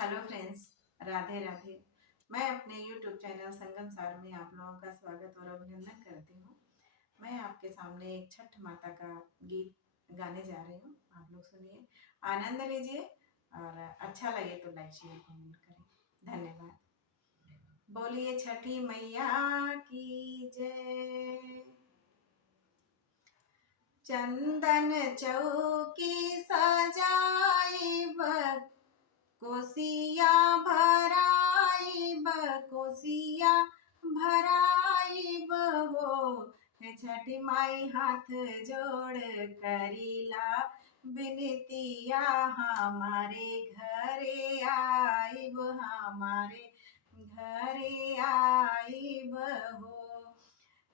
Hello friends, Radhe Radhe. मैं अपने YouTube channel संगम सार में आप लोगों का स्वागत और अभिनंदन करती हूँ। मैं आपके सामने एक छठ माता का गीत गाने जा रही हूँ। आप लोग सुनिए, आनंद लीजिए और अच्छा लगे तो लाइक शेयर कमेंट करें। धन्यवाद। बोलिए छठी मैया की जय। चंदन चौकी सजाई कोसिया भराइब कोसिया भराइब हो। हे छठी माई हाथ जोड़ करीला बिनतिया, हमारे घरे आइब हमारे घरे आइब हो।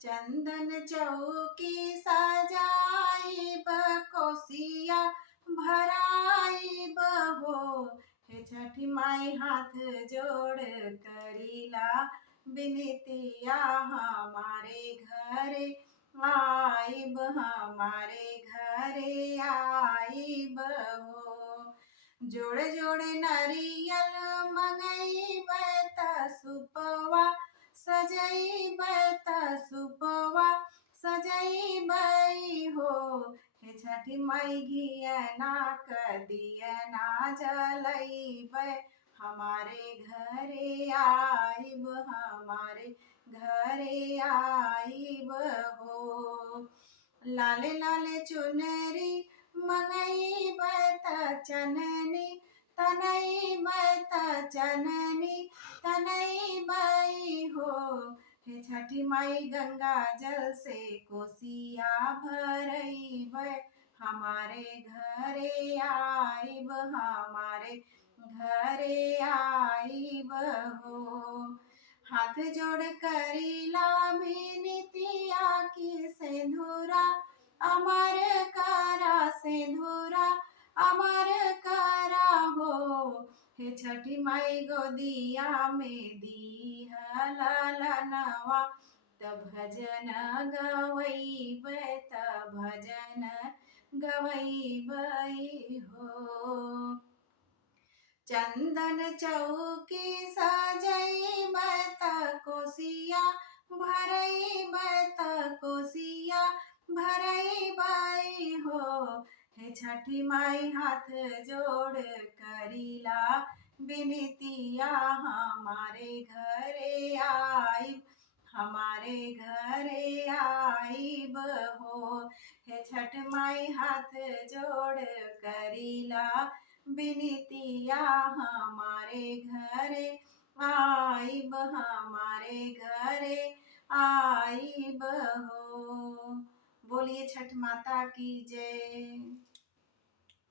चंदन चौकी सजाइब कोसिया भराइब हो। हे छठी माई हाथ जोड़ करीला बिनतिया, हमारे घरे आइब हमारे घरे आइब हो। जोड़े जोड़े नारियल मंगइब त सुपवा सजइब त सुपवा सजइब हो। हे छठी माई घियना कदियना जलइब, हमारे घरे आइब हमारे घरे आइब हो। लाले लाले चुनरी मंगइब त चननी तनइब त चननी तनइब हो। हे छठी माई गंगा जल से कोसिया भरइब, हमारे घरे आइब हमारे घरे आइब हो। हाथ जोड़ करीला बिनतिया की सिंधुरा अमर करा सिंधुरा अमर करा हो। हे छठी माई गोदिया में दीह ललनवा, त भजन गवइब त भजन गवइब हो। चंदन चौकी सजइब त कोसिया भरइब त कोसिया भरइब हो। हे छठी माई हाथ जोड़ करीला बिनतिया, हमारे घरे आइब हमारे घरे आइब हो। हे छठ माई हाथ जोड़ करीला बिनतिया, हमारे घरे आइब हमारे घरे आइब हो। बोलिए छठ माता की जय।